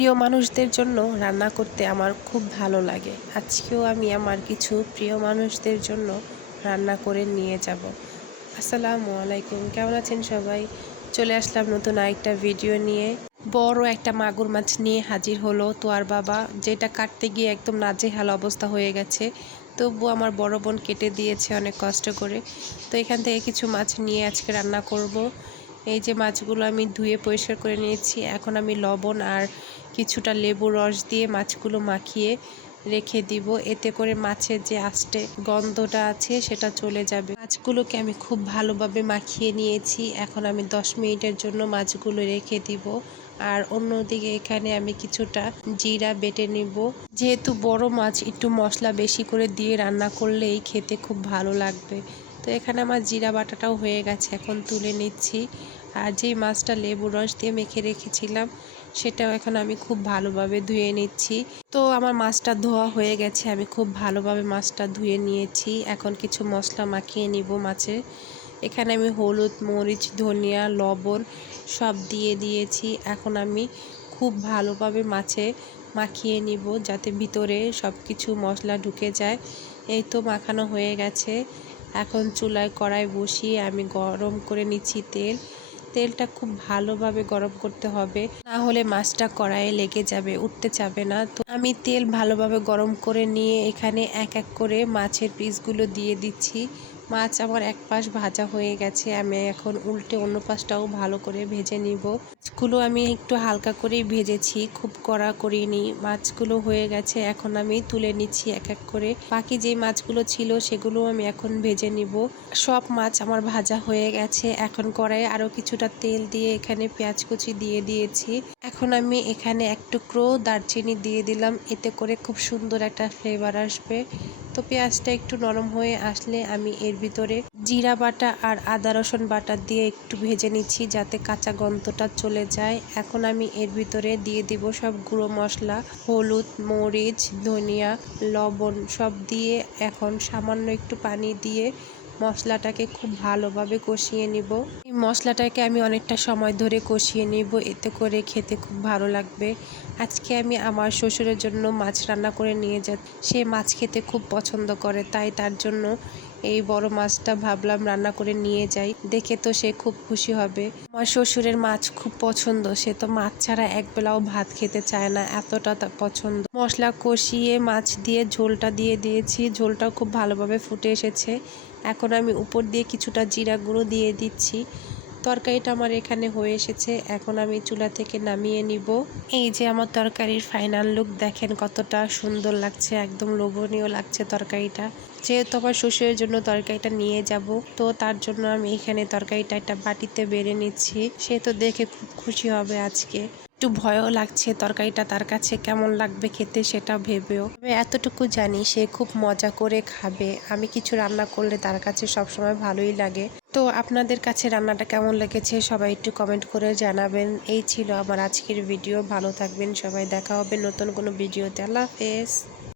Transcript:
প্রিয় মানুষদের জন্য রান্না করতে আমার খুব ভালো লাগে। আজকেও আমি আমার কিছু প্রিয় মানুষদের জন্য রান্না করে নিয়ে যাব। আসসালামু আলাইকুম, কেমন আছেন সবাই? চলে আসলাম নতুন আরেকটা ভিডিও নিয়ে। বড় একটা মাগুর মাছ নিয়ে হাজির হলো তো আর বাবা, যেটা কাটতে গিয়ে একদম নাজেহাল অবস্থা হয়ে গেছে। তবু আমার বড় বোন কেটে দিয়েছে অনেক কষ্ট করে। তো এখান থেকে কিছু মাছ নিয়ে আজকে রান্না করব। এই যে মাছগুলো আমি ধুয়ে পরিষ্কার করে নিয়েছি। এখন আমি লবণ আর কিছুটা লেবু রস দিয়ে মাছগুলো মাখিয়ে রেখে দিব। এতে করে মাছের যে আস্তে গন্ধটা আছে, সেটা চলে যাবে। মাছগুলোকে আমি খুব ভালোভাবে মাখিয়ে নিয়েছি। এখন আমি দশ মিনিটের জন্য মাছগুলো রেখে দিব। আর অন্যদিকে এখানে আমি কিছুটা জিরা বেটে নিব। যেহেতু বড় মাছ, একটু মশলা বেশি করে দিয়ে রান্না করলেই খেতে খুব ভালো লাগবে। তো এখানে আমার জিরা বাটাটাও হয়ে গেছে, এখন তুলে নিচ্ছি। আর যেই মাছটা লেবু রস দিয়ে মেখে রেখেছিলাম, সেটাও এখন আমি খুব ভালোভাবে ধুয়ে নিচ্ছি। তো আমার মাছটা ধোয়া হয়ে গেছে, আমি খুব ভালোভাবে মাছটা ধুয়ে নিয়েছি। এখন কিছু মশলা মাখিয়ে নিব মাছে। এখানে আমি হলুদ, মরিচ, ধনিয়া, লবণ সব দিয়ে দিয়েছি। এখন আমি খুব ভালোভাবে মাছে মাখিয়ে নিব যাতে ভিতরে সব কিছু মশলা ঢুকে যায়। এই তো মাখানো হয়ে গেছে। এখন চুলায় কড়াই বসিয়ে আমি গরম করে নিচ্ছি তেল। তেলটা খুব ভালোভাবে গরম করতে হবে। না হলে মাছটা কড়াইয়ে লেগে যাবে, উঠতে চাবে না। তো আমি তেল ভালোভাবে গরম করে নিয়ে এখানে এক এক করে মাছের পিসগুলো দিয়ে দিচ্ছি। মাছ আমার এক পাশ ভাজা হয়ে গেছে, আমি এখন উল্টে অন্য পাশটাও ভালো করে ভেজে নিব। মাছগুলো আমি একটু হালকা করেই ভেজেছি, খুব কড়া করিনি। মাছগুলো হয়ে গেছে, এখন আমি তুলে নিচ্ছি এক এক করে। বাকি যে মাছগুলো ছিল সেগুলো আমি এখন ভেজে নিব। সব মাছ আমার ভাজা হয়ে গেছে, এখন কড়াই আরও কিছুটা তেল দিয়ে এখানে পেঁয়াজ কুচি দিয়ে দিয়েছি। এখন আমি এখানে এক টুকরো দারচিনি দিয়ে দিলাম, এতে করে খুব সুন্দর একটা ফ্লেভার আসবে। তো পেঁয়াজটা একটু নরম হয়ে আসলে আমি এর ভিতরে জিরা বাটা আর আদা রসুন বাটা দিয়ে একটু ভেজে নিচ্ছি যাতে কাঁচা গন্ধটা চলে যায়। এখন আমি এর ভিতরে দিয়ে দিব সব গুঁড়ো মশলা, হলুদ, মরিচ, ধনিয়া, লবণ সব দিয়ে এখন সামান্য একটু পানি দিয়ে মশলাটাকে খুব ভালোভাবে কষিয়ে নিব। এই মশলাটাকে আমি অনেকটা সময় ধরে কষিয়ে নিব, এতে করে খেতে খুব ভালো লাগবে। আজকে আমি আমার শ্বশুরের জন্য মাছ রান্না করে নিয়ে যা সে মাছ খেতে খুব পছন্দ করে, তাই তার জন্য এই বড় মাছটা ভাবলাম রান্না করে নিয়ে যাই। দেখে তো সে খুব খুশি হবে। আমার শ্বশুরের মাছ খুব পছন্দ। সে তো মাছ ছাড়া এক বেলাও ভাত খেতে চায় না। এতটা পছন্দ। মশলা কষিয়ে মাছ দিয়ে ঝোলটা দিয়ে দিয়েছি। ঝোলটাও খুব ভালোভাবে ফুটে এসেছে। এখন আমি উপর দিয়ে কিছুটা জিরা গুঁড়ো দিয়ে দিচ্ছি। তরকারিটা আমার এখানে হয়ে এসেছে। এখন আমি চুলা থেকে নামিয়ে নিব। এই যে আমার তরকারির ফাইনাল লুক দেখেন কতটা সুন্দর লাগছে, একদম লোভনীয় লাগছে তরকারিটা। যেহেতু আমার শ্বশুরের জন্য তরকারিটা নিয়ে যাব, তো তার জন্য আমি এখানে তরকারিটা একটা বাটিতে বেড়ে নিচ্ছি। সে তো দেখে খুব খুশি হবে আজকে। একটু ভয়ও লাগছে, তরকারিটা তার কাছে কেমন লাগবে খেতে সেটা ভেবেও। আমি এতটুকু জানি সে খুব মজা করে খাবে। আমি কিছু রান্না করলে তার কাছে সবসময় ভালোই লাগে। তো আপনাদের কাছে রান্নাটা কেমন লেগেছে সবাই একটু কমেন্ট করে জানাবেন। এই ছিল আমার আজকের ভিডিও ভালো থাকবেন, সবাই দেখা হবে নতুন কোনো ভিডিওতে আল্লাহ হাফেজ।